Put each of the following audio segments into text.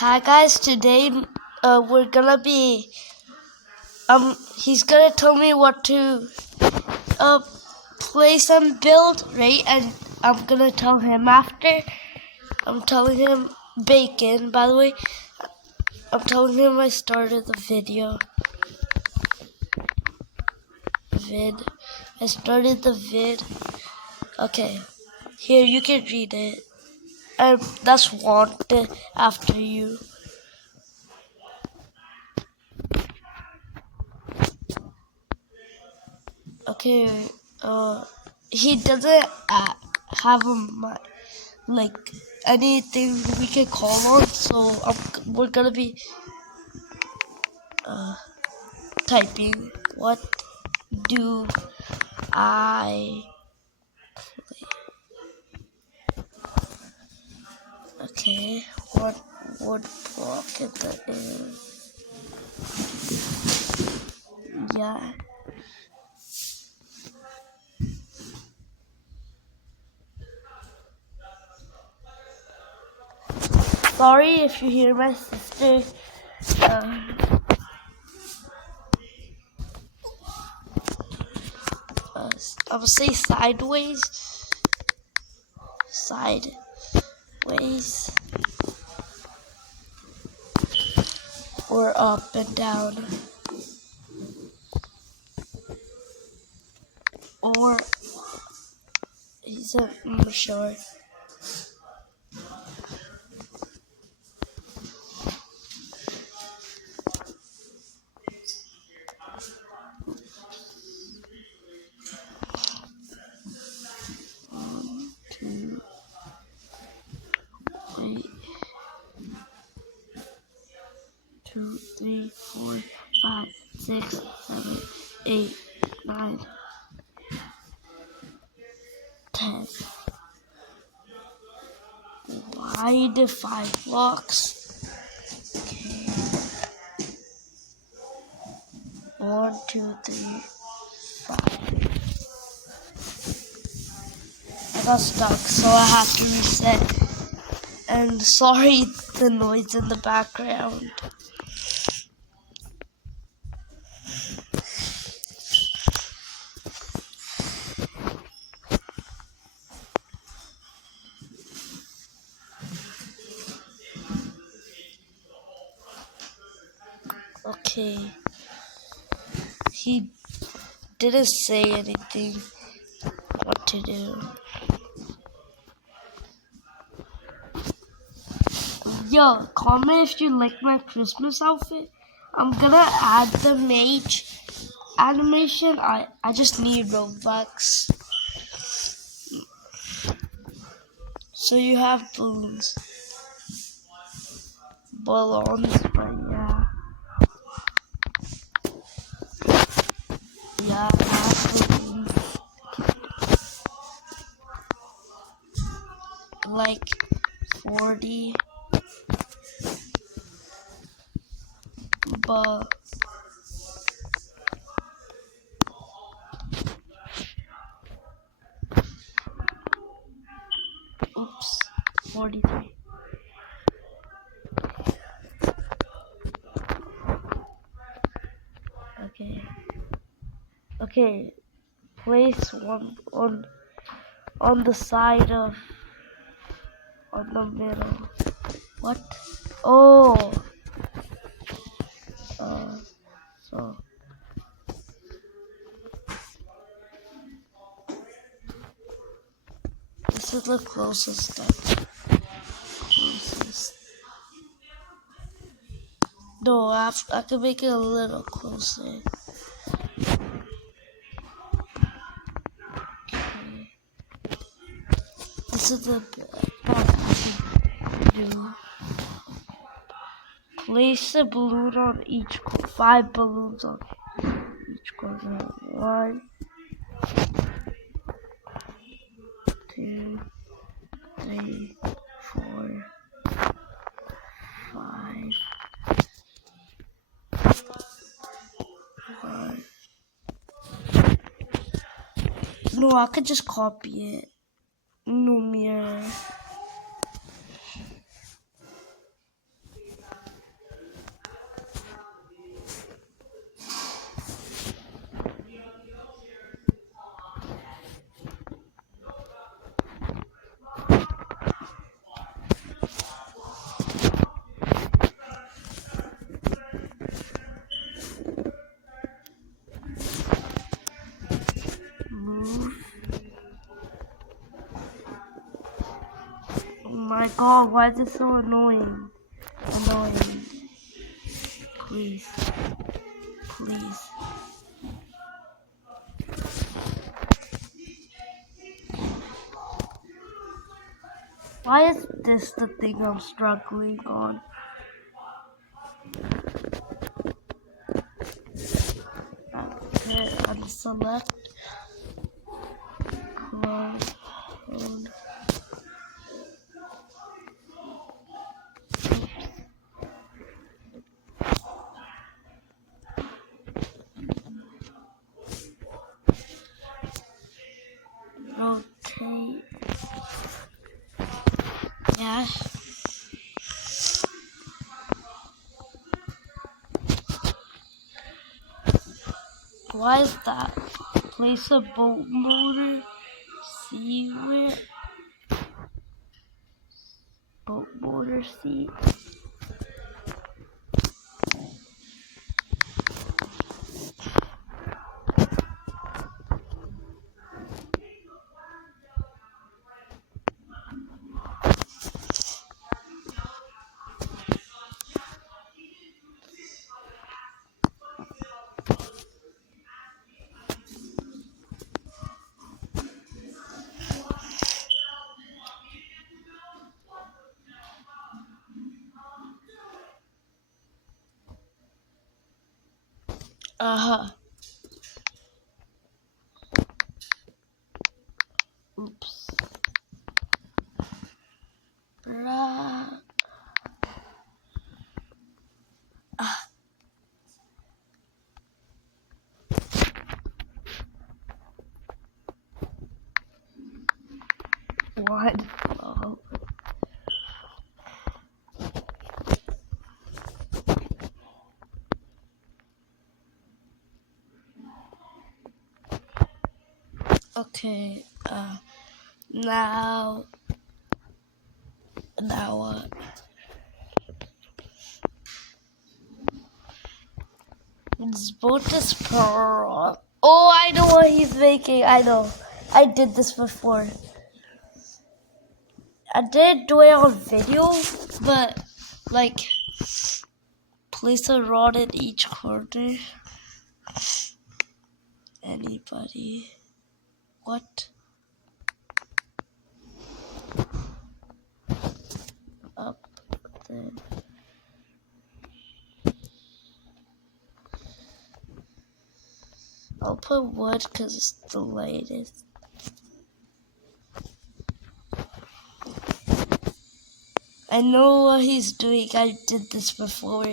Hi guys, today we're gonna be he's gonna tell me what to place and build, right? And I'm gonna tell him after. I'm telling him bacon, by the way. I'm telling him I started the vid. I started the vid. Okay. Here, you can read it. And that's want after you. Okay, he doesn't have like anything we can call on, so we're gonna be typing. What do I play? Okay, what wood block is that in? Yeah. Sorry if you hear my sister. I would say sideways, or up and down, or he's a sure. Two, three, four, 5, 6, 7, 8, 9, 10. Why the 5 blocks? Okay. 1, 2, 3, 5. I got stuck, so I have to reset. And sorry the noise in the background. Okay. He didn't say anything what to do. Yo, comment if you like my Christmas outfit. I'm gonna add the mage animation. I just need Robux. So you have balloons. Balloons, but yeah. Yeah, I have balloons. Like 40. But oops, 43. Okay, place one on the side of on the middle. What? Oh, so this is the closest step. No, I can make it a little closer. Okay. This is the best I can do. Place a balloon on each 5 balloons on each corner. 1, 2, 3, 4, 5. 1. No, I could just copy it. No mirror. god, why is it so annoying? Annoying. Please. Please. Why is this the thing I'm struggling on? Okay, unselect. Close. Hold. Rotate. Yeah. Why is that? Place a bolt motor. See where? Bolt motor seat. Uh-huh. Oops. Blah. What? Oh. Okay. Now what? This boat is pearl. Oh, I know what he's making. I know. I did this before. I did do it on video, but like place a rod in each corner. Anybody? What? Up there. I'll put wood because it's the latest. I know what he's doing. I did this before.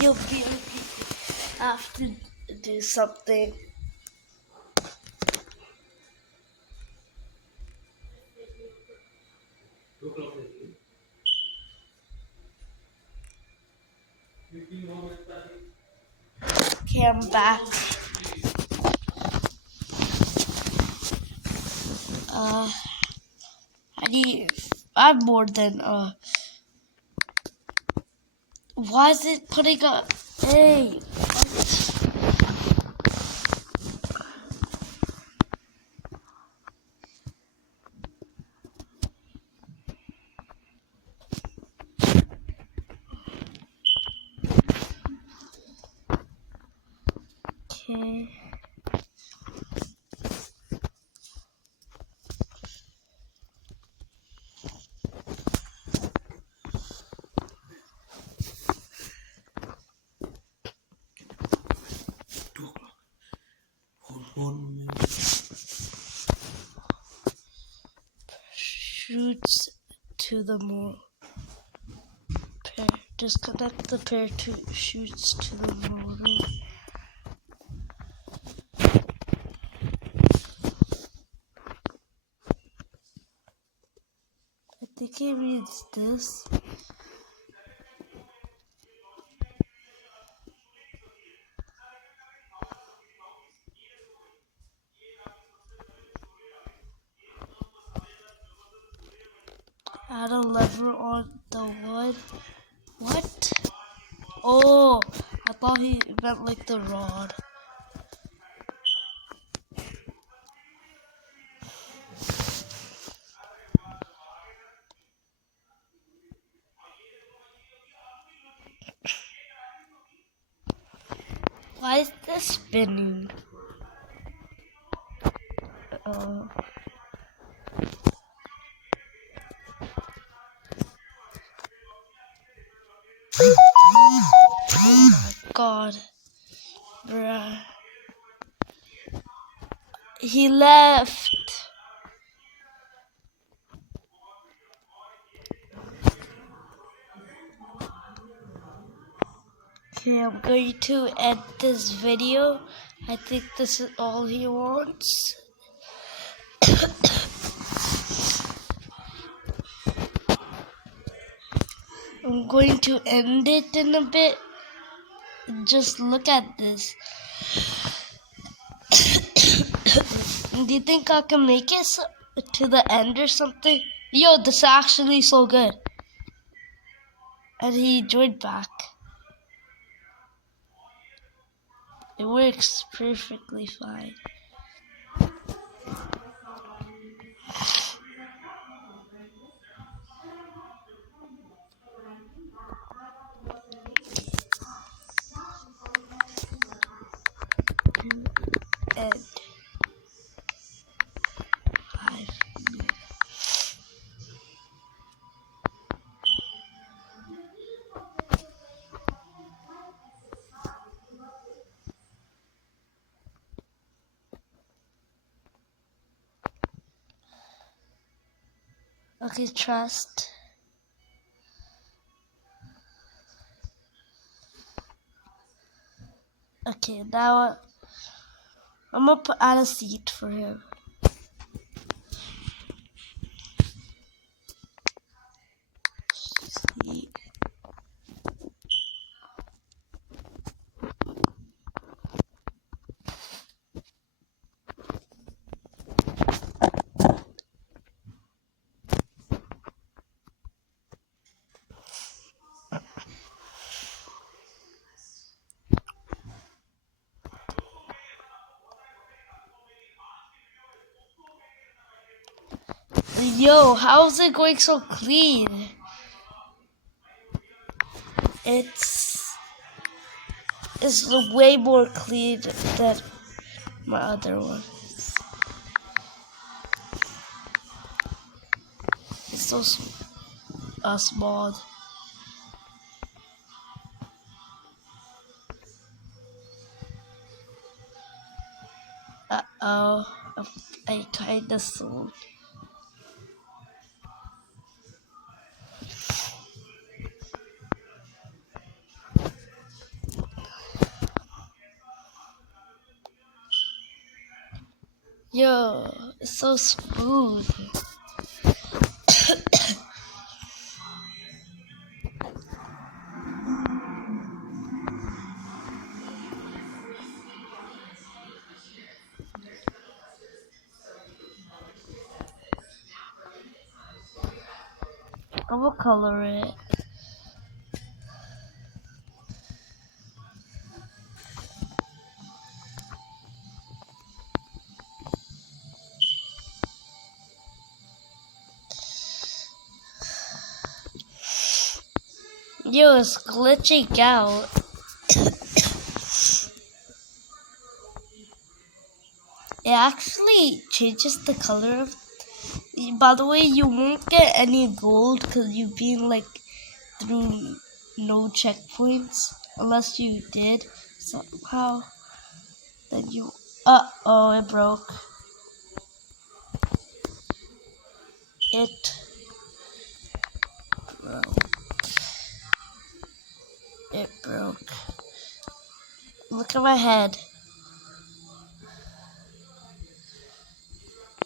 You'll be okay. I have to do something. Okay, I'm back. I'm more than why is it putting a hey? Okay. Shoots to the motor. Disconnect the pair to shoots to the motor. I think it means this. Add a lever on the wood. What? Oh, I thought he meant like the rod. Why is this spinning? Oh. Oh my god. Bruh. He left. Okay, I'm going to end this video. I think this is all he wants. I'm going to end it in a bit. Just look at this. Do you think I can make it to the end or something? Yo, this is actually so good. And he joined back. It works perfectly fine. And 5 minutes. Okay, trust. Okay, now I'm gonna add a seat for him. Seat. Yo, how is it going so clean? It's way more clean than my other one. It's so small. Uh-oh, I kinda sold. Yo, it's so smooth. I will color it. Yo, it's glitching out. It actually changes the color of. By the way, you won't get any gold because you've been like through no checkpoints unless you did somehow. Then you. Uh-oh, it broke. It broke. It broke. Look at my head.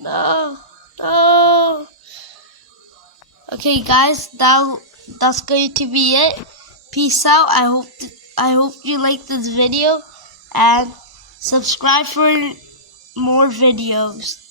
No. No. Okay, guys, that's going to be it. Peace out. I hope you like this video and subscribe for more videos.